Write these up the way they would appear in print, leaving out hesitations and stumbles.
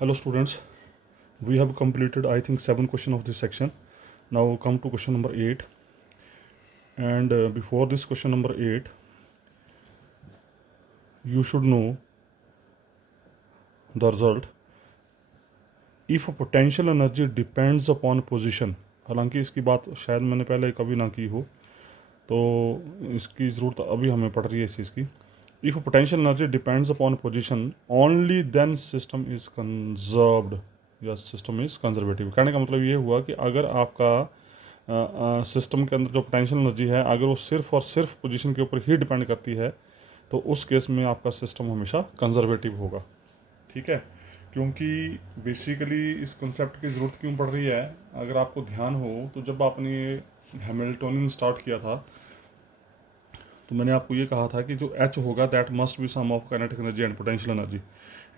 Hello students, we have completed I think 7 questions of this section. Now come to question number 8, and before this question number 8 you should know the result. If a potential energy depends upon position, हालांकि इसकी बात शायद मैंने पहले कभी ना की हो, तो इसकी ज़रूरत अभी हमें पड़ रही है इस चीज़ की. If a potential energy depends upon position, only then system is conserved या सिस्टम इज़ कंजर्वेटिव. कहने का मतलब ये हुआ कि अगर आपका सिस्टम के अंदर जो पोटेंशियल एनर्जी है अगर वो सिर्फ और सिर्फ पोजीशन के ऊपर ही डिपेंड करती है तो उस केस में आपका सिस्टम हमेशा कंजर्वेटिव होगा. ठीक है, क्योंकि बेसिकली इस कंसेप्ट की ज़रूरत क्यों पड़ रही है, अगर आपको ध्यान हो तो जब आपने हैमिल्टोनियन स्टार्ट किया था तो मैंने आपको ये कहा था कि जो एच होगा that must be sum of kinetic energy and potential energy,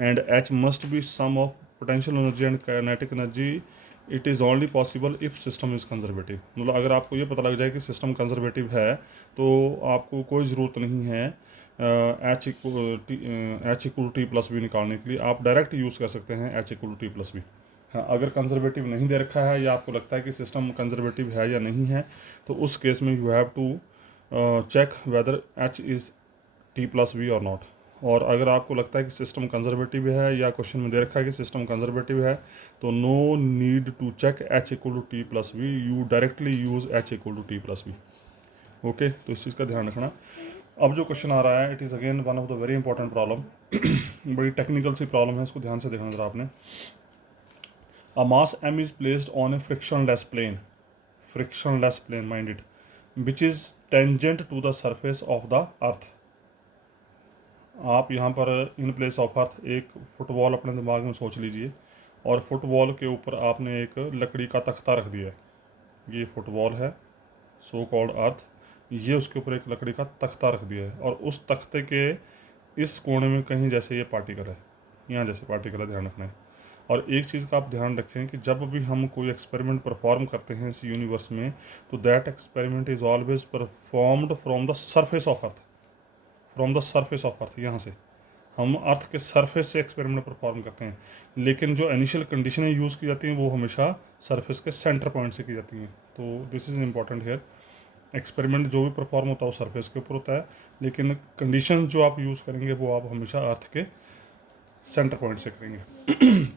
and H must be sum of potential energy and kinetic energy. It is only possible if system is conservative. मतलब अगर आपको ये पता लग जाए कि सिस्टम कंजर्वेटिव है तो आपको कोई ज़रूरत नहीं है H equal T plus B निकालने के लिए. आप डायरेक्ट यूज़ कर सकते हैं H equal T plus B. हाँ, अगर कंजर्वेटिव नहीं दे रखा है या आपको लगता है कि सिस्टम कंजर्वेटिव है या नहीं है तो उस केस में you have to check whether H is T plus B और नॉट. और अगर आपको लगता है कि सिस्टम कंजर्वेटिव है या क्वेश्चन में दे रखा है कि सिस्टम कंजर्वेटिव है तो no need to check H equal to T plus B, you directly use H equal to T plus B. Okay, तो इस चीज़ का ध्यान रखना. अब जो क्वेश्चन आ रहा है it is again one of the very important problem. बड़ी टेक्निकल सी प्रॉब्लम है, इसको ध्यान से देखना जरा आपने. अ mass m is placed on A frictionless plane mind it, which is tangent to the surface of the earth. आप यहाँ पर इन प्लेस ऑफ अर्थ एक फुटबॉल अपने दिमाग में सोच लीजिए और फुटबॉल के ऊपर आपने एक लकड़ी का तख्ता रख दिया है. ये फुटबॉल है, सो कॉल्ड अर्थ, ये उसके ऊपर एक लकड़ी का तख्ता रख दिया है और उस तख्ते के इस कोने में कहीं जैसे ये पार्टिकल है, यहाँ जैसे पार्टिकल है, ध्यान रखना है. और एक चीज़ का आप ध्यान रखें कि जब भी हम कोई एक्सपेरिमेंट परफॉर्म करते हैं इस यूनिवर्स में तो that experiment is always performed from the surface of earth. From the surface of अर्थ, यहाँ से हम अर्थ के सरफेस से एक्सपेरिमेंट परफॉर्म करते हैं. लेकिन जो इनिशियल कंडीशनें यूज़ की जाती हैं वो हमेशा सरफेस के सेंटर पॉइंट से की जाती हैं. तो this is important here. Experiment जो भी परफॉर्म होता है वो सरफेस के ऊपर होता है, लेकिन कंडीशन जो आप यूज़ करेंगे वो आप हमेशा अर्थ के सेंटर पॉइंट से करेंगे.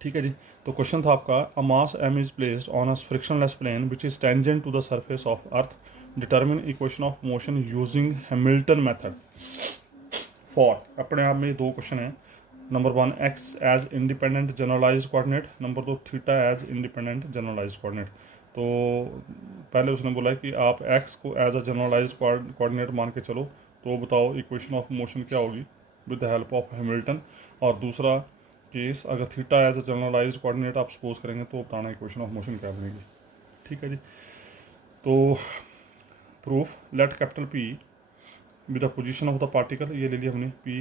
ठीक है जी. तो क्वेश्चन था आपका, a mass m is placed on a frictionless plane which is tangent to the surface of Earth. Determine equation of motion using Hamilton method for. अपने आप में दो क्वेश्चन हैं. Number 1 x as independent generalized coordinate, number 2 theta as independent generalized coordinate. तो पहले उसने बोला है कि आप x को एज अ जनरलाइज्ड कोऑर्डिनेट मान के चलो, तो बताओ इक्वेशन ऑफ मोशन क्या होगी with the help of Hamilton. और दूसरा केस, अगर theta as a generalized coordinate आप सपोज करेंगे तो बताना इक्वेशन ऑफ मोशन क्या बनेगी. ठीक है जी. तो proof, let capital P with the position of the particle, ये ले लिया हमने पी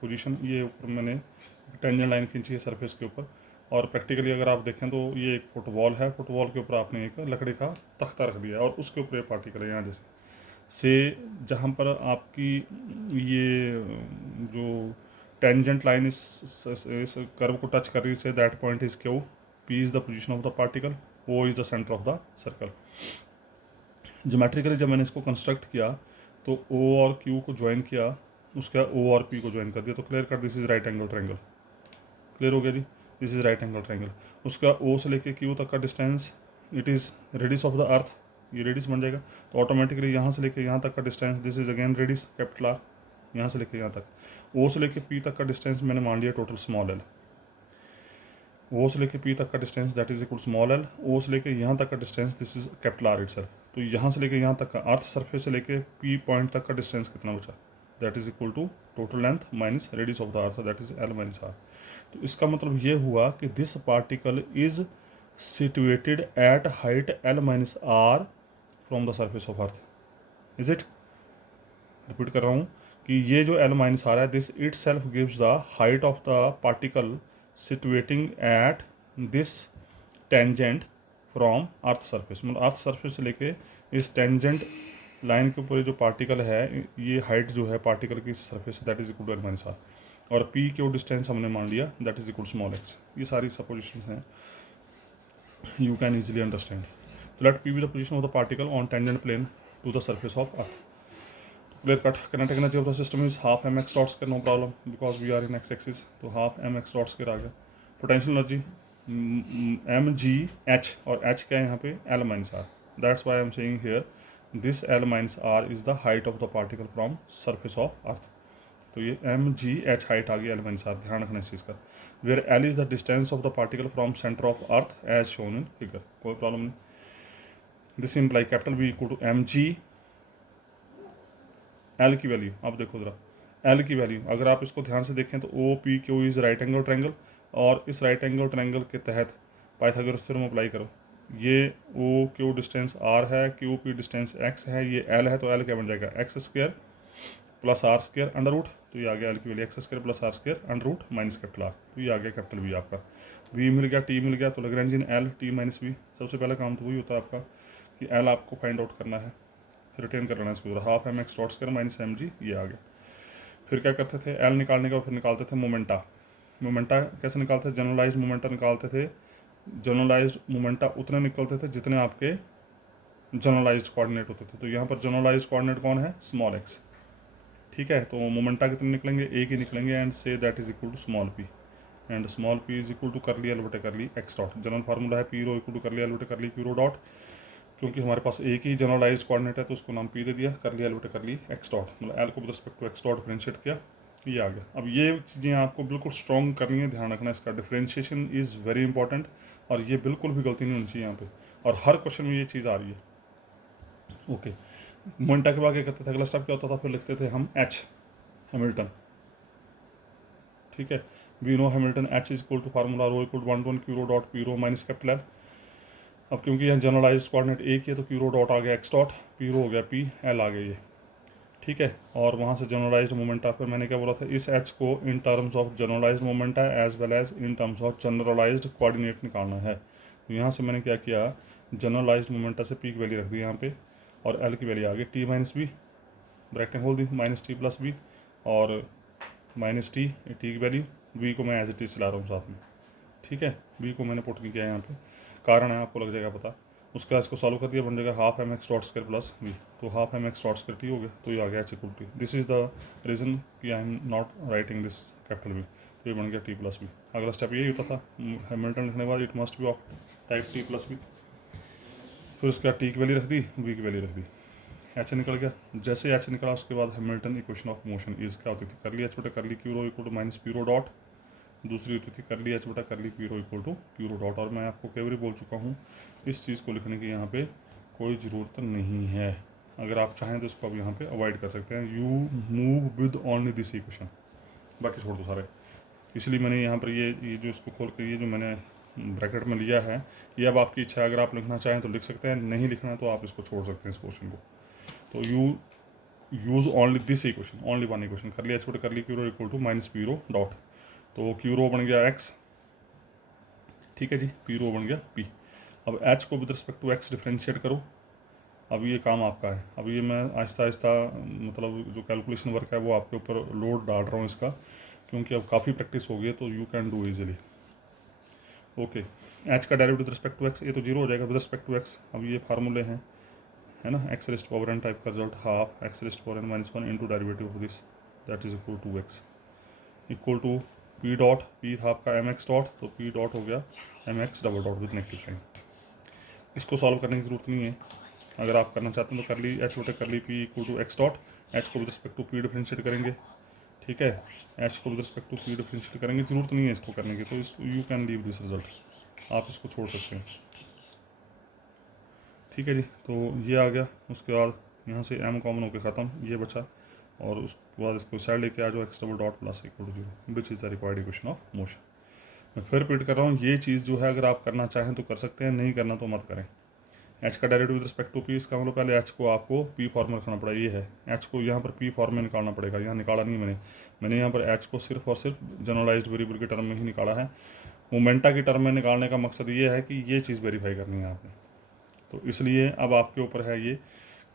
पोजीशन, ये ऊपर मैंने टेंजेंट लाइन खींची है सरफेस के ऊपर. और प्रैक्टिकली अगर आप देखें तो ये एक फुटबॉल है, फुटबॉल के ऊपर आपने एक लकड़ी का तख्ता रख दिया और उसके ऊपर एक पार्टिकल है यहाँ जैसे से, जहाँ पर आपकी ये जो टेंजेंट लाइन इस कर्व को टच कर रही है, that point is Q. P is the position of the particle, O is the centre of the circle. Geometrically जब मैंने इसको कंस्ट्रक्ट किया तो ओ और क्यू को ज्वाइन किया, उसके बाद ओ और पी को ज्वाइन कर दिया, तो क्लियर कर this is right angle triangle. Clear हो गया जी, this is right angle triangle. उसका ओ से लेके क्यू तक का distance it is radius of the earth, ये रेडियस बन जाएगा. तो ऑटोमेटिकली यहाँ से लेके यहाँ तक का distance this is again radius capital R, यहाँ से लेके यहाँ तक. ओ से लेके पी तक का डिस्टेंस मैंने मान लिया टोटल स्मॉल एल. ओ से लेके पी तक का distance that is equal small L. O से लेके यहाँ तक का distance this is capital R itself. तो यहाँ से लेके यहाँ तक का अर्थ सरफेस से लेके पी पॉइंट तक का डिस्टेंस कितना बचा, that is equal to total length minus radius of the Earth, that is L minus R. तो इसका मतलब ये हुआ कि this particle is situated at height L minus R from the surface of Earth. Is it? Repeat कर रहा हूँ कि ये जो एल माइनस आर है this itself gives the height of the particle situating at this tangent from Earth surface. मतलब earth surface से लेके इस टेंजेंट लाइन के ऊपर ये जो पार्टिकल है, ये हाइट जो है पार्टिकल की surface, that is equal to L minus R, और पी क्यू डिस्टेंस हमने मान लिया that is equal small X. ये सारी सपोजिशंस हैं, you can easily understand. So let P be the position of the particle on tangent plane to the surface of Earth. Clear cut. Kinetic energy of the system is half mx dot square, no problem, because we are in x-axis. So half mx dot square आ गया. Potential energy mgh, और h क्या है यहाँ पे, L minus r. That's why I am saying here this L minus r is the height of the particle from surface of Earth. तो ये M G H height आ गई L minus R, ध्यान रखना इस चीज़ का। Where L is the distance of the particle from centre of Earth as shown in figure, कोई प्रॉब्लम नहीं। This imply capital B equal to M G, L की वैल्यू आप देखो ज़रा, एल की वैल्यू अगर आप इसको ध्यान से देखें तो O P Q is right angle triangle, और इस राइट एंगल ट्रायंगल के तहत पाइथागोरस थ्योरम अप्लाई करो। ये ओ क्यू डिस्टेंस आर है, क्यू पी डिस्टेंस एक्स है, ये एल है, तो एल क्या बन जाएगा, X square plus R square under root, तो ये आ गया एल की value X square plus R square under root minus capital R, तो ये आ गया कैपिटल वी आपका। वी मिल गया, टी मिल गया, तो Lagrangian L T minus V. सबसे पहला काम तो वही होता है आपका कि एल आपको फाइंड आउट करना है, रिटेन कर लेना है इसको, half M X dot square minus M G, ये आ गया। फिर क्या करते थे, एल निकालने का फिर निकालते थे मोमेंटा। मोमेंटा कैसे निकालते थे, जनरलाइज मोमेंटा निकालते थे। जनरलाइज मोमेंटा उतने निकलते थे जितने आपके जनरलाइज कोऑर्डिनेट होते थे। तो यहाँ पर जनरलाइज कोऑर्डिनेट कौन है, स्मॉल एक्स, ठीक है। तो मोमेंटा कितने निकलेंगे, एक ही निकलेंगे, एंड से that is equal to small P, and small P is equal to कर लिया एल बटे कर ली एक्स डॉट। जनरल फार्मूला है पी रो इक्वल टू कर लिया एल बटे कर ली क्यू रो डॉट, क्योंकि हमारे पास एक ही जनरलाइज कोऑर्डिनेट है तो उसको नाम पी दे दिया, कर लिया एल बटे कर ली एक्स डॉट, मतलब एल को with respect to X dot differentiate किया, ये आ गया। अब ये चीज़ें आपको बिल्कुल स्ट्रॉन्ग करनी है, ध्यान रखना इसका, डिफरेंशिएशन इज़ वेरी इंपॉर्टेंट, और ये बिल्कुल भी गलती नहीं होनी चाहिए यहाँ पे, और हर क्वेश्चन में ये चीज़ आ रही है। ओके, मोमेंटा के बाद क्या करते थे, अगला स्टेप क्या होता था, फिर लिखते थे हम एच हैमिल्टन, ठीक है। We know Hamilton H is equal to formula rho equal to 1 Q rho dot P rho minus capital L. अब क्योंकि यहाँ जनरलाइज कोऑर्डिनेट एक ही है तो क्यू रो डॉट आ गया एक्स डॉट, पी रो हो गया पी, एल आ गया ये, ठीक है। और वहाँ से जनरलाइज्ड मोमेंटा, फिर मैंने क्या बोला था, इस एच को in terms of generalized momenta as well as in terms of generalized coordinate निकालना है। तो यहाँ से मैंने क्या किया, जनरलाइज्ड मोमेंटा से पी की वैल्यू रख दी यहाँ पे, और एल की वैल्यू आ गई टी माइनस बी, ब्रैकेट खोल दी, माइनस टी प्लस बी, और माइनस टी, टी की वैल्यू, वी को मैं एज इट इज चला रहा हूँ साथ में, ठीक है। वी को मैंने पुट नहीं किया यहाँ पे, कारण है आपको लग जाएगा पता। उसके बाद इसको सॉल्व कर दिया, बन जाएगा half M X dot square plus V, तो half M X dot square T हो गया, तो ये आ गया H equal T. This is the reason कि I am not writing this capital V, तो ये बन गया टी प्लस वी। अगला स्टेप यही होता था, हैमिल्टन लिखने के बाद it must be of type T plus V, फिर उसके बाद टी की वैल्यू रख दी, वी की वैल्यू रख दी, एच निकल गया। जैसे एच निकला उसके बाद Hamilton equation of motion is क्या होती थी, कर ली एच बटा कर ली Q rho equal to minus P rho dot, दूसरी होती थी कर ली एच बटा कर ली P rho equal to Q rho dot. और मैं आपको कई बार बोल चुका हूँ, इस चीज़ को लिखने की यहाँ पे कोई ज़रूरत नहीं है, अगर आप चाहें तो इसको आप यहाँ पे अवॉइड कर सकते हैं। You move with only this equation, बाकी छोड़ दो सारे। इसलिए मैंने यहाँ पर ये जो इसको खोल कर ये जो मैंने ब्रैकेट में लिया है, ये अब आपकी इच्छा है, अगर आप लिखना चाहें तो लिख सकते हैं, नहीं लिखना है तो आप इसको छोड़ सकते हैं इस पोर्शन को। तो you use only this equation, only one equation, कर लिया एच बटा कर ली Q rho equal to minus P rho dot, तो क्यू रो बन गया एक्स, ठीक है जी, पी रो बन गया पी। अब एच को with respect to X differentiate करो, अब ये काम आपका है। अब ये मैं आहिस्ता आहिस्ता मतलब जो कैलकुलेशन वर्क है वो आपके ऊपर लोड डाल रहा हूँ इसका, क्योंकि अब काफ़ी प्रैक्टिस हो गई है, तो you can do easily. Okay, H का derivative with respect to X, ये तो जीरो हो जाएगा विद रिस्पेक्ट टू एक्स। अब ये फार्मूले हैं, है ना, X raised power N type का result, half X raised power N minus one into derivative of this, that is equal to X, equal to P dot, P था आपका M X dot, तो पी डॉट हो गया M X double dot with negative sign. इसको solve करने की ज़रूरत नहीं है, अगर आप करना चाहते हैं तो कर ली एच बटे कर ली P equal to X dot, H को with respect to P differentiate करेंगे, ठीक है, एच को with respect to P differentiate करेंगे, ज़रूरत नहीं है इसको करने की, तो इस you can leave this result, आप इसको छोड़ सकते हैं, ठीक है जी। तो ये आ गया, उसके बाद यहाँ से एम कॉमन होकर ख़त्म, ये बचा, और उसके बाद इसको साइड लेके आ जाओ X double dot plus equal to zero, which is the required equation of motion. मैं फिर रिपीट कर रहा हूँ, ये चीज़ जो है अगर आप करना चाहें तो कर सकते हैं, नहीं करना तो मत करें। एच का derivative with respect to P, इसका मतलब पहले एच को आपको पी फॉर्म में रखना पड़ा, ये है एच को यहाँ पर पी फॉर्म में निकालना पड़ेगा, यहाँ निकाला नहीं मैंने यहाँ पर एच को सिर्फ और सिर्फ जनरलाइज्ड वेरिएबल के टर्म में ही निकाला है। मोमेंटा की टर्म में निकालने का मकसद ये है कि ये चीज़ वेरीफाई करनी है आपने, तो इसलिए अब आपके ऊपर है ये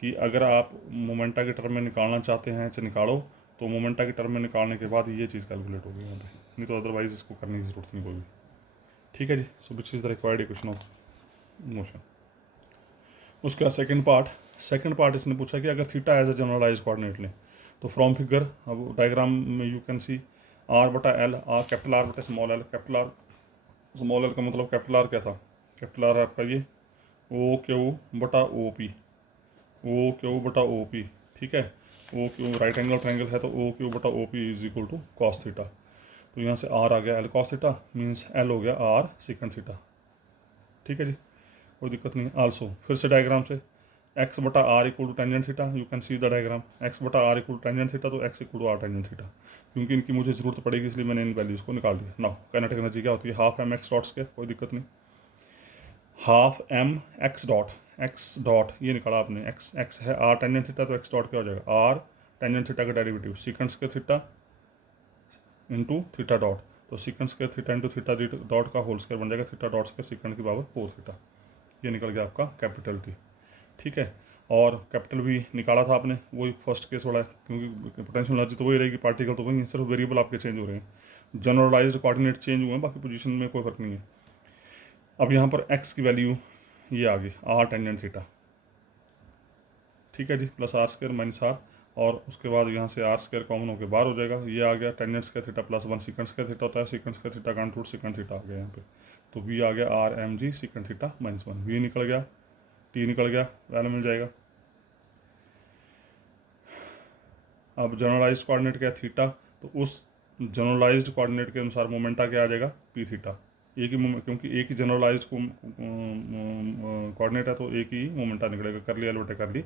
कि अगर आप मोमेंटा के टर्म में निकालना चाहते हैं तो निकालो, तो मोमेंटा के टर्म में निकालने के बाद ये चीज़ कैलकुलेट होगी यहाँ पे, नहीं तो अदरवाइज इसको करने की ज़रूरत नहीं कोई भी। ठीक है जी। So which is the required equation of motion. उसका सेकंड पार्ट इसने पूछा कि अगर theta as a generalize coordinate लें, तो फ्रॉम फिगर, अब डायग्राम में यू कैन सी आर बटा एल, आर कैपिटल आर बटा small L. Capital R small L का मतलब कैपिटल आर क्या था, कैपिटल आर आपका ये ओ क्यू बटा ओ पी, ओ क्यू बटा ओ पी। ठीक है, O Q right angle triangle है तो ओ क्यू बटा O P is equal to cos theta. तो यहाँ से आर आ गया L cos theta, means L हो गया आर सेकंड थीटा। ठीक है जी, कोई दिक्कत नहीं। आल्सो फिर से डायग्राम से एक्स बटा R equal to tangent theta, you can see the diagram, X बटा R equal to tangent theta, तो X equal to R tangent theta, क्योंकि इनकी मुझे जरूरत पड़ेगी इसलिए मैंने इन वैल्यूज़ को निकाल दिया। नाउ काइनेटिक एनर्जी क्या होती है, half M X dot square, कोई दिक्कत नहीं, हाफ एम एक्स डॉट ये निकाला आपने, एक्स है आर टेंजेंट थीटा, तो एक्स डॉट क्या हो जाएगा, आर टेंजेंट थीटा का derivative secant square theta into theta dot, तो secant square theta into theta dot का होल स्क्वायर बन जाएगा, थीटा डॉट स्क्वायर सीकेंट की पावर 4 थीटा, ये निकल गया आपका कैपिटल टी। ठीक है, और कैपिटल भी निकाला था आपने, वही फर्स्ट केस वाला है, क्योंकि पोटेंशियल एनर्जी तो वही रहेगी, पार्टिकल तो वही है, सिर्फ वेरिएबल आपके चेंज हो रहे हैं, जनरलाइज्ड कोऑर्डिनेट चेंज हुए हैं, बाकी पोजीशन में कोई फर्क नहीं है। अब यहाँ पर एक्स की वैल्यू ये आ गई आर टेंजेंट थीटा। ठीक है जी, plus R square minus R, और उसके बाद यहाँ से आर स्क्वायर कॉमन होकर बाहर हो जाएगा, ये आ गया tangent square theta plus 1 secant square theta होता है, सीकेंट स्क्वायर थीटा का रूट सीकेंट थीटा आ गया यहाँ पे, तो वी आ गया R M G secant theta minus 1, V निकल गया, टी निकल गया, वैल्यू मिल जाएगा। अब जनरलाइज्ड कोऑर्डिनेट क्या है थीटा, तो उस जनरलाइज्ड कोऑर्डिनेट के अनुसार मोमेंटा क्या आ जाएगा पी थीटा, एक ही क्योंकि एक ही जनरलाइज्ड कोऑर्डिनेट है तो एक ही मोमेंटा निकलेगा, कर लिया एल बटे कर ली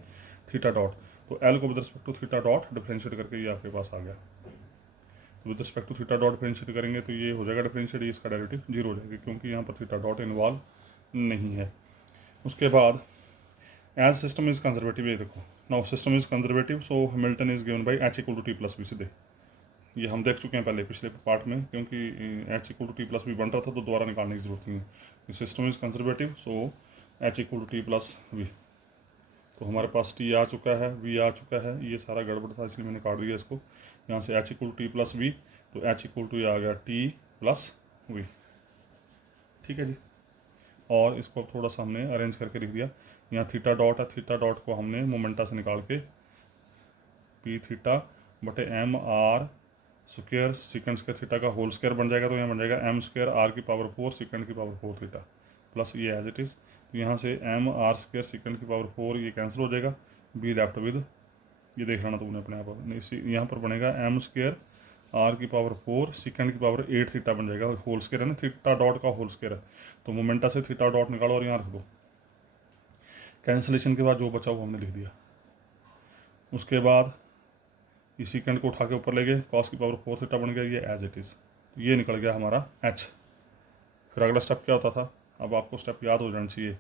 थीटा डॉट, तो एल को with respect to theta dot differentiate करके ये आपके पास आ गया, with respect to theta dot differentiate करेंगे तो ये हो जाएगा डिफरेंशिएट, ये इसका डेरिवेटिव जीरो हो जाएगा क्योंकि यहाँ पर थीटा डॉट इन्वॉल्व नहीं है। उसके बाद एज सिस्टम इज कंजर्वेटिव, ये देखो now system is conservative, so Hamilton is given by H equal to T plus B, सीधे ये हम देख चुके हैं पहले पिछले पार्ट में, क्योंकि H equal to T plus B बन रहा था तो दोबारा निकालने की जरूरत नहीं है। System is conservative, so H equal to T plus V, तो हमारे पास टी आ चुका है, वी आ चुका है, ये सारा गड़बड़ था इसलिए मैंने काट दिया इसको, यहाँ से H equal to T plus V, तो एच इक्वल टू ये आ गया टी प्लस वी। ठीक है जी, और इसको थोड़ा सा हमने अरेंज करके लिख दिया, यहाँ थीटा डॉट है, थीटा डॉट को हमने मोमेंटा से निकाल के पी थीटा बटे M R square secant square theta का होल स्क्वायर बन जाएगा, तो यहाँ बन जाएगा एम स्क्वायर आर की पावर 4 सीकेंड की पावर 4 थीटा प्लस ये एज इट इज़, तो यहाँ से एम आर स्क्वायर सीकेंड की पावर 4 ये कैंसिल हो जाएगा, बी लेफ्ट विद, ये देख लेना तुमने अपने आप नहीं, इसी यहाँ पर बनेगा एम स्क्वायर आर की पावर 4 सीकेंड की पावर 8 थीटा बन जाएगा, होल स्क्वायर है ना, थीटा डॉट का होल स्क्वायर है, तो मोमेंटा से थीटा डॉट निकालो और यहाँ रख दो, कैंसिलेशन के बाद जो बचा वो हमने लिख दिया। उसके बाद इस सीकेंड को उठा के ऊपर ले गए, कॉस की पावर 4 थीटा बन गया, ये एज इट इज़, तो ये निकल गया हमारा एच। फिर अगला स्टेप क्या होता था, अब आपको स्टेप याद हो जाना चाहिए,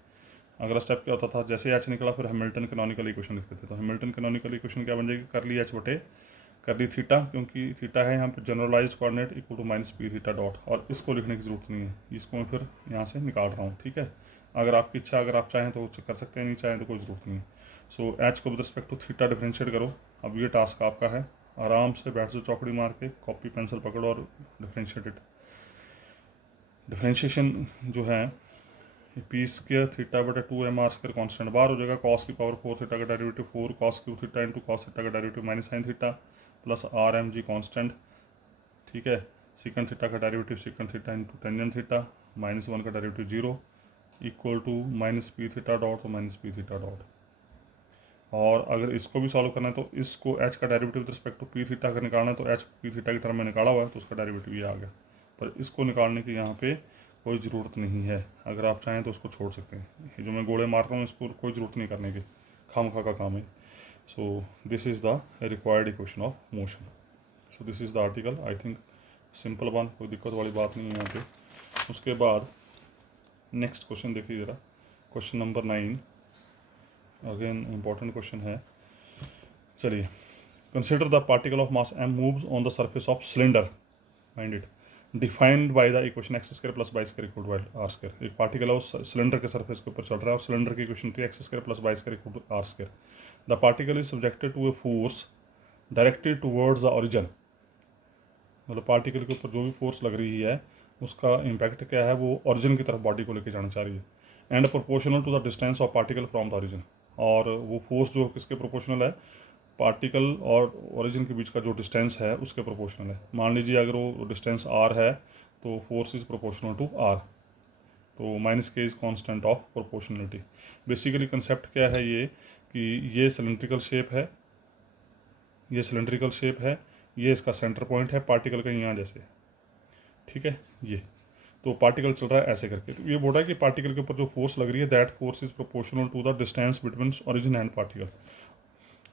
अगला स्टेप क्या होता था, जैसे एच निकला फिर हैमिल्टन कैनोनिकल इक्वेशन लिखते थे, तो हैमिल्टन कैनोनिकल इक्वेशन क्या बन जाएगी, कर ली एच बटे कर ली थीटा, क्योंकि थीटा है यहाँ पर generalized coordinate equal to minus P theta dot, और इसको लिखने की जरूरत नहीं है, इसको मैं फिर यहाँ से निकाल रहा हूँ। ठीक है, अगर आपकी इच्छा, अगर आप चाहें तो कर सकते हैं, नहीं चाहें तो कोई ज़रूरत नहीं है। सो एच को with respect to theta differentiate करो, अब ये टास्क आपका है, आराम से बैठ से चौकड़ी मार के कॉपी पेंसिल पकड़ो और डिफरेंशिएटेड, डिफरेंशिएशन जो है पी स्क्वायर थीटा बटे 2 एम आर स्क्वायर कॉन्स्टेंट बाहर हो जाएगा, कॉस की पावर 4 थीटा का derivative 4 cos Q theta into cos theta का derivative minus sine theta plus R M G constant. ठीक है, सीकेंड थीटा का derivative secant theta into tangent theta minus 1 का derivative 0 equal to minus P theta dot तो minus P theta dot. और अगर इसको भी सॉल्व करना है तो इसको एच का derivative with respect to P theta का निकालना है, तो एच पी थीटा की टर्म में निकाला हुआ है तो उसका डेरिवेटिव ये आ गया, पर इसको निकालने की यहाँ पे कोई ज़रूरत नहीं है, अगर आप चाहें तो उसको छोड़ सकते हैं, ये जो मैं गोले मार रहा हूँ इसको कोई ज़रूरत नहीं करने की, खामखा का काम है। So this is the required equation of motion, so this is the article, I think simple one, कोई दिक्कत वाली बात नहीं है यहाँ पे। उसके बाद नेक्स्ट क्वेश्चन देखिए ज़रा, question number 9, again important question है। चलिए, consider the particle of mass m moves on the surface of cylinder, mind it, defined by the equation X square plus Y square equal to R square. एक particle है वो cylinder के surface के ऊपर चल रहा है और सिलेंडर की इक्वेशन थी X square plus Y square equal to R square. The particle is subjected to a force directed towards the origin, मतलब पार्टिकल के ऊपर जो भी फोर्स लग रही है उसका इम्पैक्ट क्या है, वो ओरिजिन की तरफ बॉडी को लेके जाना चाह रही है। And proportional to the distance of particle from the origin, और वो फोर्स जो किसके प्रोपोर्शनल है, पार्टिकल और ओरिजिन के बीच का जो डिस्टेंस है उसके प्रोपोर्शनल है। मान लीजिए अगर वो डिस्टेंस आर है तो force is proportional to R, तो minus K is constant of proportionality. Basically concept क्या है ये कि ये सिलेंड्रिकल शेप है, ये सिलेंड्रिकल शेप है, ये इसका सेंटर पॉइंट है पार्टिकल का यहाँ जैसे, ठीक है। ये तो पार्टिकल चल रहा है ऐसे करके, तो ये बोल रहा है कि पार्टिकल के ऊपर जो फोर्स लग रही है that force is proportional to the distance between origin and particle,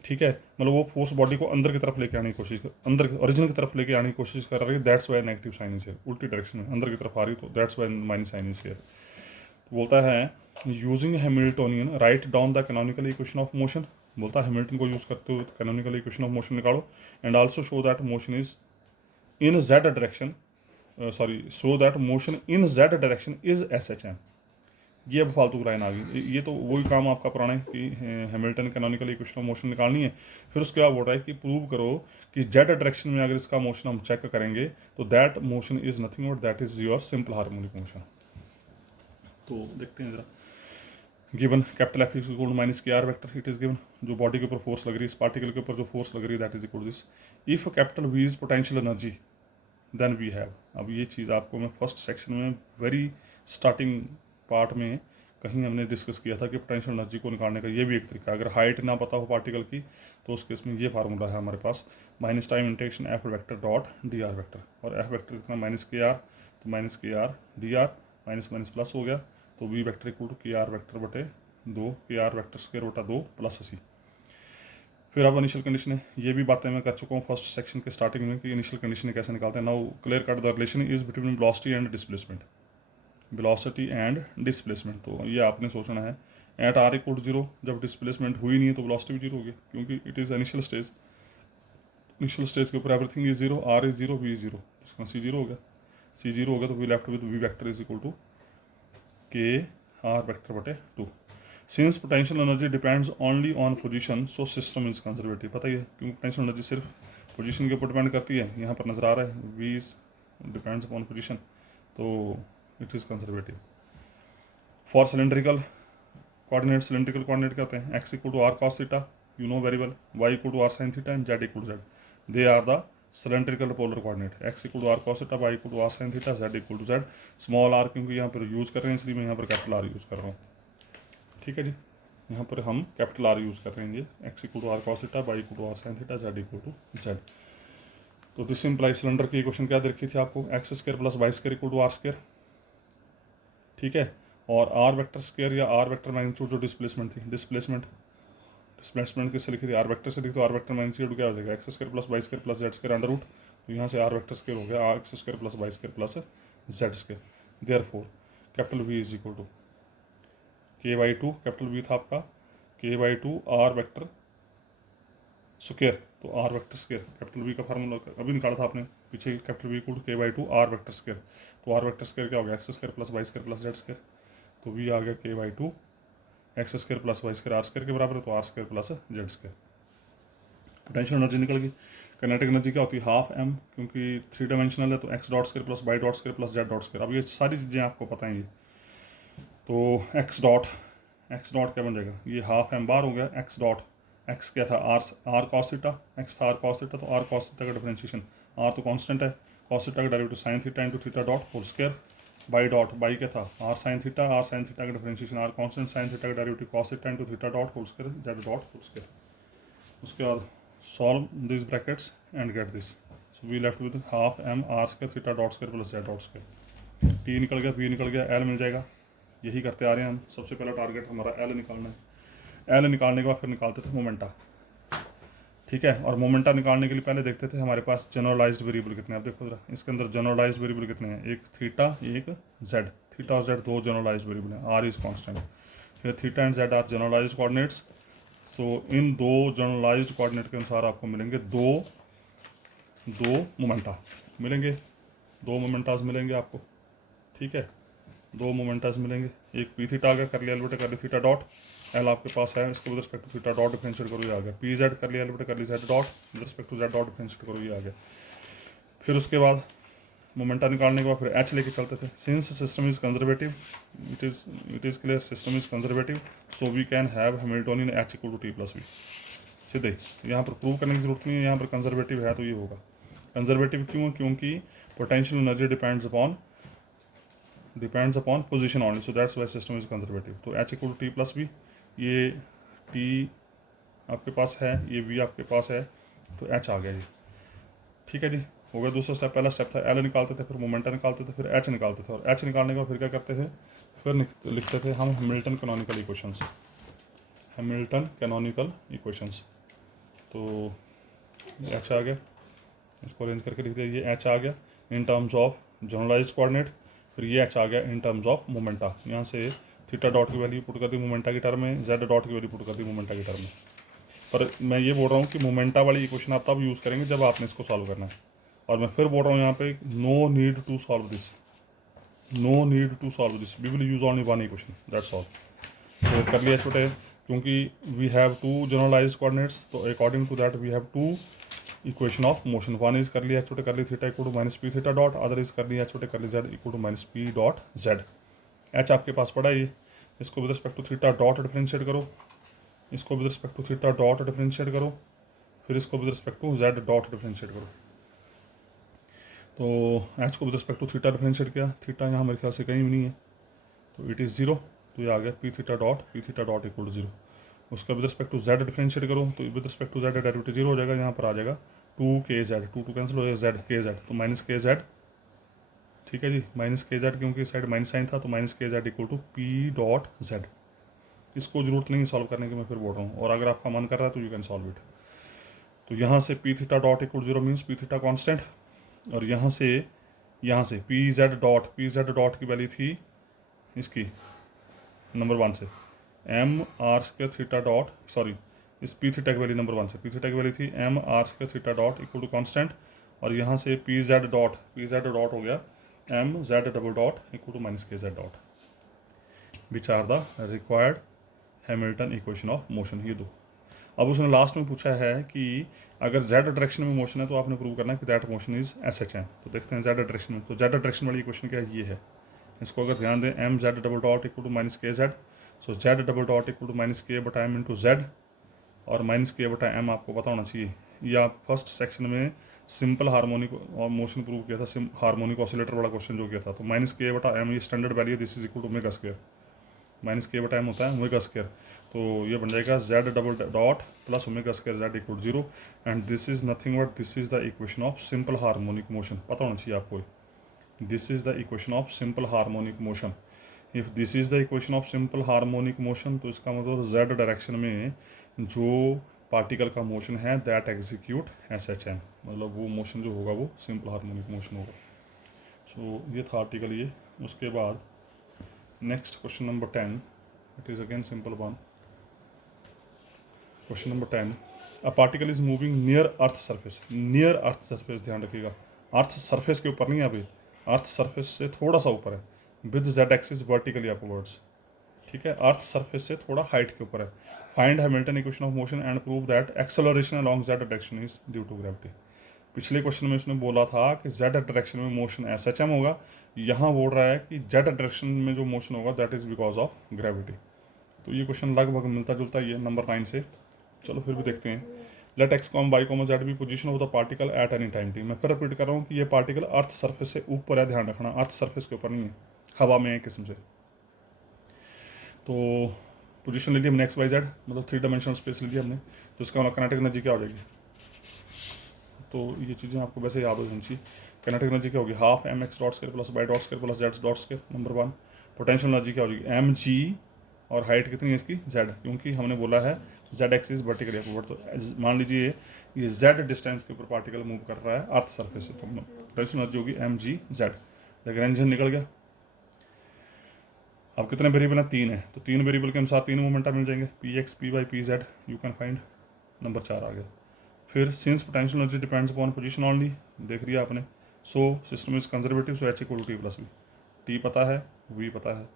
ठीक है। मतलब वो फोर्स बॉडी को अंदर की तरफ लेके आने की कोशिश अंदर ओरिजिन की तरफ लेके आने की कोशिश कर रही है, that's why negative sign is here, उल्टी डायरेक्शन में अंदर की तरफ आ रही तो that's why minus sign is here. तो बोलता है using Hamiltonian write down the canonical equation of motion, बोलता है हैमिल्टन को यूज करते हुए कैनोनिकल इक्वेशन ऑफ मोशन निकालो and also show that motion is in Z direction, show that motion in Z direction is S H M. ये अब फालतू line आ गई, ये तो वही काम आपका पुराना है कि Hamilton canonical equation of motion निकालनी है। फिर उसके बाद बोल रहा है कि प्रूव करो कि जेड डायरेक्शन में अगर इसका मोशन हम चेक करेंगे तो that motion is nothing but that is your simple harmonic motion. तो देखते हैं जरा, given capital F is equal to minus K R vector, it is given जो बॉडी के ऊपर फोर्स लग रही है, इस पार्टिकल के ऊपर जो फोर्स लग रही है that is equal to this. If capital V is potential energy then we have, अब ये चीज़ आपको मैं फर्स्ट सेक्शन में वेरी स्टार्टिंग पार्ट में कहीं हमने डिस्कस किया था कि पोटेंशियल एनर्जी को निकालने का ये भी एक तरीका है। अगर हाइट ना पता हो पार्टिकल की तो उस केस में ये फार्मूला है हमारे पास, minus time integration F vector dot D R vector, और एफ वेक्टर कितना माइनस के आर, तो minus K R D R minus minus plus हो गया, तो V vector equal to K R vector बटे 2 के आर वेक्टर स्क्वायर बटा 2 plus अस्सी। फिर अब इनिशियल कंडीशन है, ये भी बातें मैं कर चुका हूँ फर्स्ट सेक्शन के स्टार्टिंग में कि इनिशियल कंडीशन कैसे निकालते हैं। Now clear cut the relation is between velocity and displacement, velocity and displacement. तो ये आपने सोचना है at R equal to zero, जब डिस्प्लेसमेंट हुई नहीं है तो वेलोसिटी भी जीरो होगी, क्योंकि it is initial stage, initial stage के ऊपर everything is zero, R is zero, V is zero, इसका सी जीरो हो गया, सी जीरो हो गया तो we left with V vector is equal to K R vector बटे 2। Since potential energy depends only on position so system is conservative, पता ही है क्योंकि पोटेंशियल एनर्जी सिर्फ पोजीशन के ऊपर डिपेंड करती है, यहाँ पर नजर आ रहा है V is depends upon position, तो it is conservative. For cylindrical coordinate, cylindrical coordinate क्या होते हैं, X equal to R cos theta, you know very well, Y equal to R sine theta and Z equal to Z, they are the cylindrical polar coordinate. X equal to R cos theta, Y equal to R sine theta, Z equal to Z. Small R क्योंकि यहाँ पर use कर रहे हैं इसलिए मैं यहाँ पर कैपिटल आर यूज़ कर रहा हूँ, ठीक है जी। यहाँ पर हम कैपिटल आर यूज़ कर रहे हैं, ये X equal to R cos theta, Y equal to R sine theta, Z equal to Z. तो दिस इम्प्लाई सिलेंडर की इक्वेशन क्या दे रखी थी आपको, X square plus Y square equal to R square, ठीक है। और आर वेक्टर स्क्वायर या आर वेक्टर मैग्नीट्यूड जो डिस्प्लेसमेंट थी, डिस्प्लेसमेंट किससे लिखी थी, आर वेक्टर से लिखी, तो आर वेक्टर मैग्नीट्यूड क्या हो जाएगा, X square plus Y square plus Z square under root, तो यहाँ से आर वेक्टर स्क्वायर हो गया X square plus Y square plus Z square. Therefore capital V is equal to K by two, capital V था आपका K by two R vector square, तो R vector square capital V का formula अभी निकाला था आपने पीछे, capital V equal to K by two R vector square, तो आर वेक्टर स्क्वायर क्या हो गया, X square plus Y square plus Z square, तो वी आ गया K by two X square plus Y square R square के बराबर है, तो R square plus Z square. Potential energy निकल गई। काइनेटिक एनर्जी क्या होती है, हाफ एम, क्योंकि 3 डायमेंशनल है तो X dot square plus Y dot square plus Z dot square. अब ये सारी चीज़ें आपको पता है ये, तो एक्स डॉट क्या बन जाएगा, ये हाफ एम बार हो गया, एक्स डॉट एक्स क्या था आर कॉस थीटा, एक्स था आर कॉस थीटा, तो आर कॉस थीटा का डिफरेंशिएशन, आर तो कांस्टेंट है, कॉस थीटा का derivative sine theta into theta dot whole square, Y dot Y क्या था आर साइन थीटा का differentiation, R constant sine theta का derivative cos theta into theta dot whole square Z dot whole square. उसके बाद solve this brackets and get this, so we left with half M R square theta dot square plus Z dot square, T निकल गया, P निकल गया, L मिल जाएगा, यही करते आ रहे हैं हम। सबसे पहला टारगेट हमारा एल निकालना है, एल निकालने के बाद फिर निकालते थे मोमेंटा, ठीक है। और मोमेंटा निकालने के लिए पहले देखते थे हमारे पास जनरलाइज्ड वेरिएबल कितने हैं, आप देखो जरा इसके अंदर जनरलाइज्ड वेरिएबल कितने हैं, एक थीटा एक जेड, थीटा और जेड दो जनरलाइज्ड वेरिएबल हैं, आर इज कांस्टेंट, फिर theta and Z are generalized coordinates, तो इन दो जनरलाइज्ड कोऑर्डिनेट के अनुसार आपको मिलेंगे दो मोमेंटा मिलेंगे, दो मोमेंटास मिलेंगे आपको, ठीक है, दो मोमेंटास मिलेंगे, एक पी थीटा आ गया, कर लिया एल बटे कर ली थीटा डॉट, एल आपके पास है, इसको with respect to theta dot differentiate करो, ये आ गया, पी जेड कर लिया एल बटे कर ली Z dot with respect to Z dot differentiate करो, ये आ गया। फिर उसके बाद मोमेंटा निकालने के बाद फिर एच लेके चलते थे। Since system is conservative, it is clear system is conservative, so we can have Hamiltonian H equal to T plus V. सीधे यहाँ पर प्रूव करने की जरूरत नहीं है, यहाँ पर कंजर्वेटिव है तो ये होगा। कंजर्वेटिव क्यों? क्योंकि potential energy depends upon position only, so that's why system is conservative. तो H equal to T plus V, ये टी आपके पास है, ये वी आपके पास है, तो एच आ गया ये, ठीक है जी, हो गया दूसरा स्टेप। पहला स्टेप था एल निकालते थे, फिर मोमेंटा निकालते थे, फिर एच निकालते थे, और एच निकालने के बाद फिर क्या करते थे, फिर लिखते थे हम Hamilton canonical equations, Hamilton canonical equations. तो एच आ गया, इसको अरेंज करके लिख दिया, ये एच आ गया in terms of generalized coordinate, फिर ये एच आ गया इन टर्म्स ऑफ मोमेंटा। यहाँ से थीटा डॉट की वैल्यू पुट कर दी मोमेंटा की टर्म में, जेड डॉट की वैल्यू पुट कर दी मोमेंटा की टर्म में। पर मैं ये बोल रहा हूँ कि मोमेंटा वाली इक्वेशन आप तब यूज़ करेंगे जब आपने इसको सॉल्व करना है। और मैं फिर बोल रहा हूँ यहाँ पे, no need to solve this, no need to solve this, we will use only one equation, that's all. तो कर लिया छोटे, क्योंकि we have two generalized coordinates, तो according to that we have two equation of motion. One is curly छोटे कर ली theta equal to minus P theta dot, other is curly छोटे curly Z equal to minus P dot Z. H आपके पास पड़ा है ये, इसको with respect to theta dot differentiate करो, इसको with respect to theta dot differentiate करो, फिर इसको with respect to Z dot differentiate करो। तो एच को with respect to theta differentiate किया, थीटा यहाँ मेरे ख्याल से कहीं भी नहीं है, तो इट इज़ जीरो, तो ये आ गया P theta dot equal to zero. उसका with respect to Z differentiate करो, तो with respect to Z derivative zero हो जाएगा, यहाँ पर आ जाएगा टू के जेड, टू कैंसिल हो जाएगा, जेड के जेड, तो माइनस के जेड, ठीक है जी, माइनस के जेड, क्योंकि साइड माइनस साइन था, तो minus K Z equal to P dot Z. इसको जरूरत नहीं सॉल्व करने की, मैं फिर बोल रहा हूँ, और अगर आपका मन कर रहा है तो यू कैन सॉल्व इट। तो यहाँ से P theta dot equal zero means P theta constant, और यहाँ से पी जेड डॉट की वैल्यू थी इसकी नंबर वन से M R square theta dot, sorry इस पी थीटा की वैल्यू नंबर वन से, पी थीटा की वैल्यू थी M R square theta dot equal to constant, और यहाँ से पी जेड डॉट हो गया M Z double dot equal to minus K Z dot, which are the required Hamilton equation of motion, ये दो। अब उसने लास्ट में पूछा है कि अगर जेड डायरेक्शन में मोशन है तो आपने प्रूव करना है कि that motion is S H M. तो देखते हैं जेड डायरेक्शन में, तो जेड डायरेक्शन वाली इक्वेशन क्या है, ये है, इसको अगर ध्यान दें, M Z double dot equal to minus K Z, so Z double dot equal to minus K बटा एम इंटू जेड, और माइनस के बटा एम आपको पता होना चाहिए। या आप फर्स्ट सेक्शन में सिंपल हार्मोनिक और मोशन प्रूव किया था, हार्मोनिक ऑसिलेटर वाला क्वेश्चन जो किया था, तो माइनस के बटा एम ये standard value, this is equal to omega square, minus K बटा एम होता है ओमेगा स्क्वायर, तो ये बन जाएगा Z double dot plus omega square Z equal zero, and this is nothing but this is the equation of simple harmonic motion, पता होना चाहिए आपको, this is the equation of simple harmonic motion. If this is the equation of simple harmonic motion, तो इसका मतलब Z direction में जो particle का मोशन है that execute S H M, मतलब वो मोशन जो होगा वो सिंपल हार्मोनिक मोशन होगा। सो ये था आर्टिकल ये। उसके बाद next question number 10, it is again simple one. Question number 10, a particle is moving near earth surface, near earth surface, ध्यान रखिएगा, अर्थ सरफेस के ऊपर नहीं है अभी, अर्थ सरफेस से थोड़ा सा ऊपर है, with Z axis vertically upwards, ठीक है, अर्थ सरफेस से थोड़ा हाइट के ऊपर है। Find Hamilton equation of motion and prove that acceleration along Z direction is due to gravity. पिछले क्वेश्चन में उसने बोला था कि जेड डायरेक्शन में मोशन एस एच एम होगा, यहाँ बोल रहा है कि जेड डायरेक्शन में जो मोशन होगा that is because of gravity. तो ये क्वेश्चन लगभग मिलता जुलता ही है नंबर 9 से, चलो फिर भी देखते हैं। Let X comma Y comma Z be position of the particle at any time T. मैं फिर रिपीट कर रहा हूँ कि ये पार्टिकल अर्थ सरफेस से ऊपर है, ध्यान रखना, अर्थ सरफेस के ऊपर नहीं है, हवा में है किस्म से। तो पोजीशन ले ली हमने एक्स वाई जेड, मतलब 3 डायमेंशनल स्पेस ले लिया हमने, तो इसका मतलब काइनेटिक एनर्जी क्या हो जाएगी, तो ये चीज़ें आपको वैसे याद होनी चाहिए। काइनेटिक एनर्जी क्या होगी, half M X dot square plus Y dot square plus Z dot square, number 1। Potential energy क्या हो जाएगी, एम जी, और हाइट कितनी है इसकी, जेड, क्योंकि हमने बोला है जेड एक्सिस वर्टिकली अपवर्ड, तो मान लीजिए ये जेड डिस्टेंस के ऊपर पार्टिकल मूव कर रहा है अर्थ सरफेस से, तो पोटेंशियल एनर्जी होगी एम जी जेड। लैग्रेंज निकल गया। अब कितने वेरिएबल हैं, 3 है, तो 3 वेरिएबल के अनुसार 3 मोमेंटा मिल जाएंगे, P X P Y P Z, you can find, number 4 आ गया। फिर since potential energy depends upon position only, देख लिया आपने, so system is conservative, so H equal to T plus V. T पता है, वी पता है।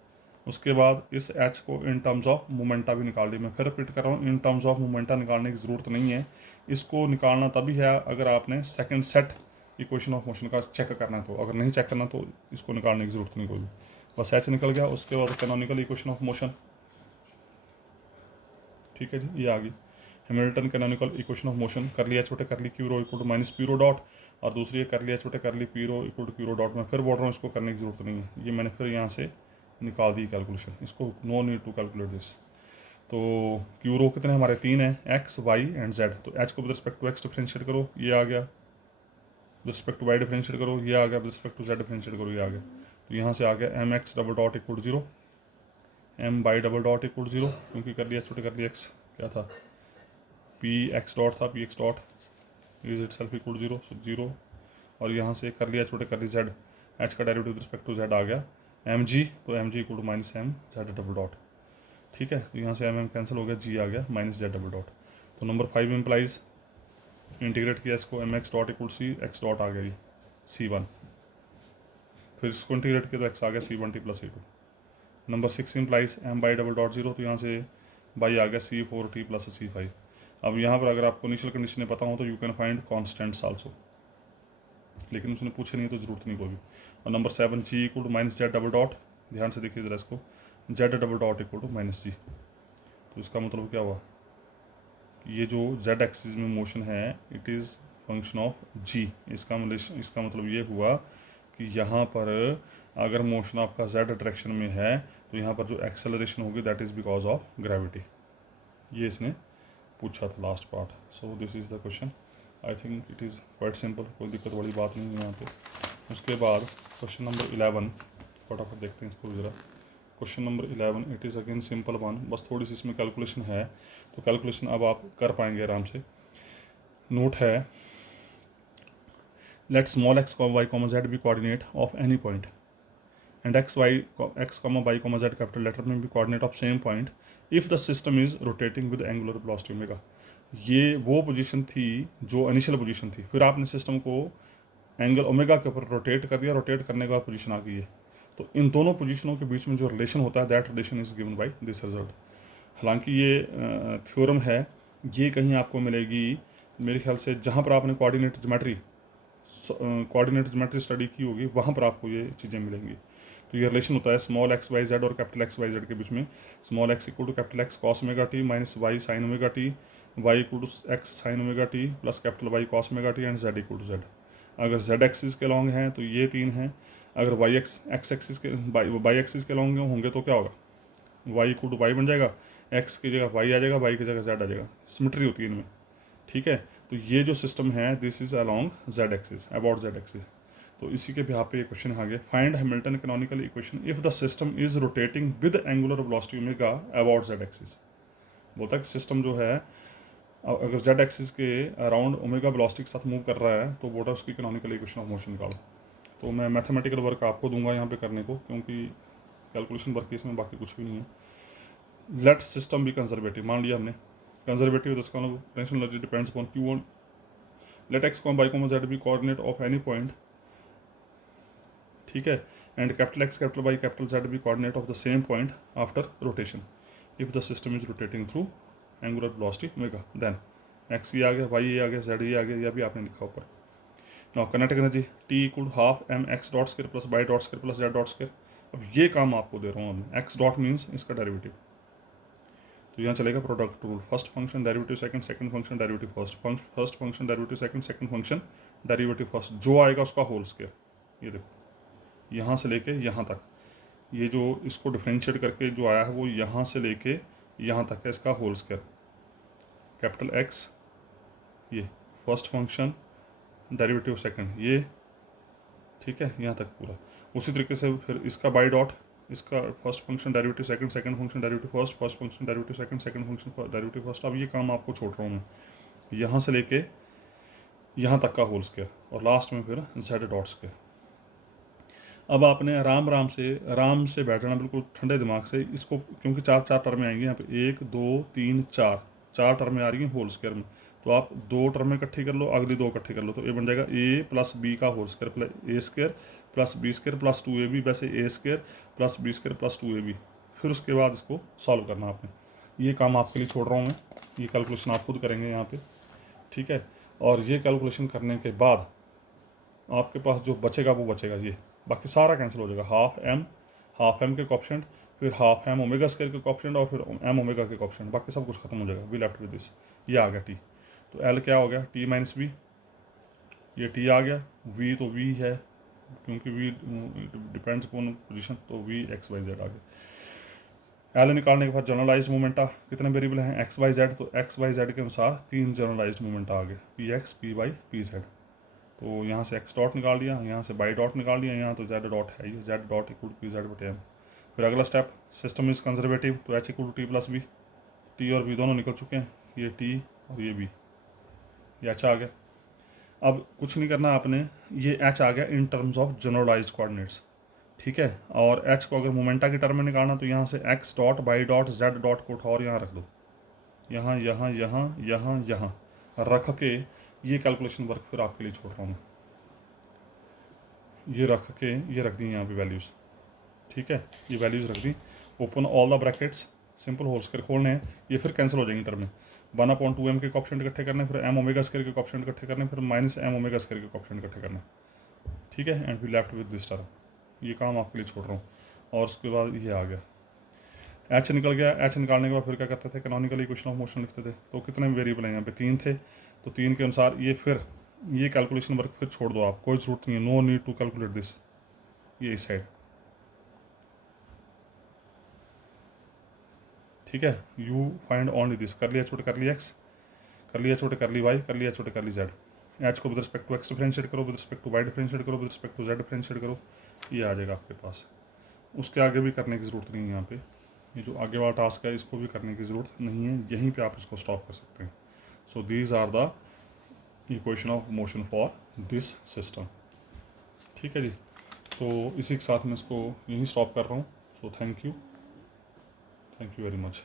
उसके बाद इस एच को इन टर्म्स ऑफ मोमेंटा भी निकाल दी। मैं फिर रिपीट कर रहा हूँ, इन टर्म्स ऑफ मोमेंटा निकालने की ज़रूरत नहीं है। इसको निकालना तभी है अगर आपने second set equation of motion का चेक करना है, तो अगर नहीं चेक करना तो इसको निकालने की ज़रूरत नहीं कोई भी। बस एच निकल गया। उसके बाद कैनोनिकल इक्वेशन ऑफ मोशन, ठीक है जी, ये आ गई Hamilton canonical equation of motion. Curly छोटे कर ली Q rho equal to minus P rho dot, और दूसरी है कर लिया छोटे कर ली P rho equal to Q rho dot. मैं फिर बोल रहा हूँ इसको करने की ज़रूरत नहीं है, ये मैंने फिर यहाँ से निकाल दी कैलकुलेशन, इसको no need to calculate this. तो क्यू रो कितने हमारे 3 हैं, एक्स वाई एंड जेड। तो एच को with respect to X differentiate करो, ये आ गया। With respect to Y differentiate करो, ये आ गया। With respect to Z differentiate करो, ये आ गया। तो यहाँ से आ गया M X double dot equal to 0, M Y double dot equal to 0, क्योंकि कर लिया छोटे कर लिया एक्स क्या था, पी एक्स डॉट था, P X dot is itself equal to 0, so 0। और यहाँ से कर लिया छोटे कर ली जेड, एच का derivative with respect to Z आ गया एम जी, तो M G equal to minus M Z double dot, ठीक है। तो यहाँ से एम एम कैंसिल हो गया, जी आ गया माइनस जेड डबल डॉट। तो नंबर 5 इम्प्लाइज इंटीग्रेट किया इसको, M X dot equal C X dot आ गया ये C1, फिर इसको इंटीग्रेट किया तो एक्स आ गया C1 T plus C2। Number 6 implies M Y double dot 0, तो यहाँ से बाई आ गया C4 टी प्लस C5। अब यहाँ पर अगर आपको इनिशियल कंडीशन पता हो तो you can find constants also, लेकिन उसने पूछे नहीं तो ज़रूरत नहीं कोई भी। और number 7 G equal to minus Z double dot, ध्यान से देखिए ज़रा इसको, Z double dot equal to minus G. तो इसका मतलब क्या हुआ, ये जो जेड एक्सिस में मोशन है it is function of G. इसका मतलब ये हुआ कि यहाँ पर अगर मोशन आपका जेड डायरेक्शन में है तो यहाँ पर जो एक्सेलरेशन होगी that is because of gravity. ये इसने पूछा था last part. So this is the question. I think it is quite simple, कोई दिक्कत वाली बात नहीं है यहाँ पे। उसके बाद क्वेश्चन नंबर 11 फटाफट देखते हैं इसको ज़रा। Question number 11 it is again simple one, बस थोड़ी सी इसमें कैलकुलेशन है, तो कैलकुलेशन अब आप कर पाएंगे आराम से। नोट है, let small X Y comma Z be coordinate of any point and X comma Y comma Z capital letter में भी coordinate of same point if the system is rotating with angular velocity omega. ये वो position थी जो initial position थी, फिर आपने system को एंगल ओमेगा के ऊपर रोटेट कर दिया, रोटेट करने के बाद पोजीशन आ गई है। तो इन दोनों पोजीशनों के बीच में जो रिलेशन होता है that relation is given by this result. हालांकि ये थ्योरम है, ये कहीं आपको मिलेगी मेरे ख्याल से जहाँ पर आपने कोऑर्डिनेट ज्योमेट्री स्टडी की होगी वहाँ पर आपको ये चीज़ें मिलेंगी। तो ये रिलेशन होता है स्मॉल एक्स वाई जेड और कैपिटल एक्स वाई जेड के बीच में। Small X equal to capital X cos omega T minus Y sine omega T, Y equal to X sine omega T plus capital Y cos omega T and Z equal to Z. अगर Z axis के long हैं तो ये 3 हैं, अगर Y X axis के Y axis के long होंगे तो क्या होगा, वाई इक्वल टू वाई बन जाएगा, एक्स की जगह वाई आ जाएगा, वाई की जगह जेड आ जाएगा, सिमेट्री होती है इनमें, ठीक है। तो ये जो सिस्टम है this is along Z axis, about Z axis. तो इसी के बिहाफ पे ये क्वेश्चन आ गया, find Hamilton canonical equation if the system is rotating with angular velocity omega about Z axis. बोलता है कि सिस्टम जो है अगर जेड एक्सिस के अराउंड ओमेगा वेलोसिटी के साथ मूव कर रहा है तो बोटा उसकी कैनोनिकल इक्वेशन ऑफ मोशन निकालो। तो मैं मैथमेटिकल वर्क आपको दूंगा यहाँ पे करने को, क्योंकि कैलकुलेशन वर्क इसमें बाकी कुछ भी नहीं है। लेट सिस्टम भी कंजर्वेटिव मान लिया हमने, कंजर्वेटिव तो इसका मतलब tension energy depends upon Q one. Let X comma Y comma Z be coordinate of any point, ठीक है, and capital X capital Y capital Z be coordinate of the same point after rotation if the system is rotating through angular velocity omega. Then X ये आ गया, Y ये आ गया, Z ये आ गया, ये भी आपने लिखा ऊपर। Now kinetic energy T equal half M X dot square plus Y dot square plus Z dot square. अब ये काम आपको दे रहा हूँ मैं, एक्स डॉट मीन्स इसका डेरिवेटिव, तो यहाँ चलेगा product rule, first function derivative second, second function derivative first, first function derivative second, second function derivative first, जो आएगा उसका होल स्क्वायर। ये देखो यहाँ से लेके यहाँ तक, ये जो इसको डिफ्रेंशिएट करके जो आया है वो यहाँ से लेके यहाँ तक है, इसका होल स्क्वायर। कैपिटल एक्स ये फर्स्ट फंक्शन डेरिवेटिव सेकंड ये, ठीक है, यहाँ तक पूरा। उसी तरीके से फिर इसका बाई डॉट, इसका first function derivative second, second function derivative first, first function derivative second, second function derivative first. अब ये काम आपको छोड़ रहा हूँ मैं, यहाँ से लेके यहाँ तक का होल स्क्वायर और लास्ट में फिर जेड डॉट स्क्वायर। अब आपने आराम से बैठना बिल्कुल ठंडे दिमाग से इसको, क्योंकि चार टर्में आएंगी यहाँ पे, 1 2 3 4 टर्में आ रही हैं होल स्क्वायर में। तो आप 2 टर्म इकट्ठी कर लो, अगली 2 इकट्ठी कर लो, तो ये बन जाएगा a प्लस बी का whole square plus A square plus B square plus 2ab, वैसे A square plus B square plus 2ab। फिर उसके बाद इसको सॉल्व करना आपने। ये काम आपके लिए छोड़ रहा हूँ मैं, ये कैलकुलेशन आप खुद करेंगे यहाँ पे, ठीक है। और ये कैलकुलेशन करने के बाद आपके पास जो बचेगा वो बचेगा ये, बाकी सारा कैंसिल हो जाएगा। हाफ एम के कोएफिशिएंट, फिर हाफ एम ओमेगा स्क्वायर के कोएफिशिएंट और फिर एम ओमेगा के कोएफिशिएंट, बाकी सब कुछ खत्म हो जाएगा। वी लेफ्ट विद दिस, ये आ गया टी। तो एल क्या हो गया, टी माइनस बी, ये टी आ गया। वी तो वी है क्योंकि वी डिपेंड्स अपॉन पोजीशन, तो वी एक्स वाई जेड आ गया। एल निकालने के बाद जनरलाइज्ड मोमेंटा, कितने वेरिएबल हैं, एक्स वाई जेड, तो एक्स वाई जेड के अनुसार 3 जनरलाइज्ड मोमेंटा आ गए, P X P Y P Z. तो यहाँ से एक्स डॉट निकाल लिया, यहाँ से बाई डॉट निकाल लिया, यहाँ तो जेड डॉट है, ये Z dot equal P Z बटे एम। फिर अगला स्टेप, सिस्टम इज कंजर्वेटिव, तो H equal to T plus B, T और बी दोनों निकल चुके हैं, ये टी और ये बी, ये एच आ गया। अब कुछ नहीं करना आपने, ये एच आ गया in terms of generalized coordinates, ठीक है। और एच को अगर मोमेंटा की टर्म में निकालना तो यहाँ से x dot by dot Z dot को उठा और यहाँ रख दो, यहाँ यहाँ यहाँ यहाँ यहाँ रख के ये कैलकुलेशन वर्क फिर आपके लिए छोड़ रहा हूँ मैं, ये रख के ये रख दी यहाँ पे वैल्यूज़, ठीक है। ये वैल्यूज़ रख दी, open all the brackets, simple whole square खोलने हैं, ये फिर कैंसिल हो जाएंगी टर्म में। 1/2m के कोएफिशिएंट इकट्ठे करने, फिर एम ओमेगा स्क्वायर के कोएफिशिएंट इकट्ठे करने, फिर माइनस एम ओमेगा स्क्वायर के कोएफिशिएंट इकट्ठे करने, ठीक है। And we left with this term, ये काम आपके लिए छोड़ रहा हूँ। और उसके बाद ये आ गया, एच निकल गया। एच निकालने के बाद फिर क्या करते थे, कैनोनिकल इक्वेशन ऑफ मोशन लिखते थे। तो कितने वेरिएबल हैं यहाँ पे, 3 थे, तो 3 के अनुसार ये फिर ये कैलकुलेशन वर्क फिर छोड़ दो आप, कोई ज़रूरत नहीं है, no need to calculate this, ये इस साइड, ठीक है। यू फाइंड ओनली दिस, कर लिया छोटे कर लिया एक्स, कर लिया छोटे कर ली वाई, कर लिया छोटे कर ली जेड। एच को with respect to X differentiate करो, with respect to Y differentiate करो, with respect to Z differentiate करो, ये आ जाएगा आपके पास। उसके आगे भी करने की ज़रूरत नहीं है यहाँ पे, ये जो आगे वाला टास्क है इसको भी करने की ज़रूरत नहीं है, यहीं पे आप इसको स्टॉप कर सकते हैं। So these are the equation of motion for this system, ठीक है जी। तो इसी के साथ मैं इसको यहीं स्टॉप कर रहा हूँ। So thank you very much.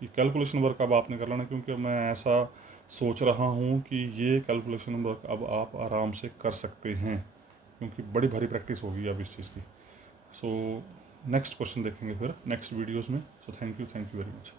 ये कैलकुलेशन वर्क अब आपने कर लेना, क्योंकि मैं ऐसा सोच रहा हूँ कि ये कैलकुलेशन वर्क अब आप आराम से कर सकते हैं, क्योंकि बड़ी भारी प्रैक्टिस होगी अब इस चीज़ की। सो नेक्स्ट क्वेश्चन देखेंगे फिर नेक्स्ट वीडियोज़ में। So thank you very much.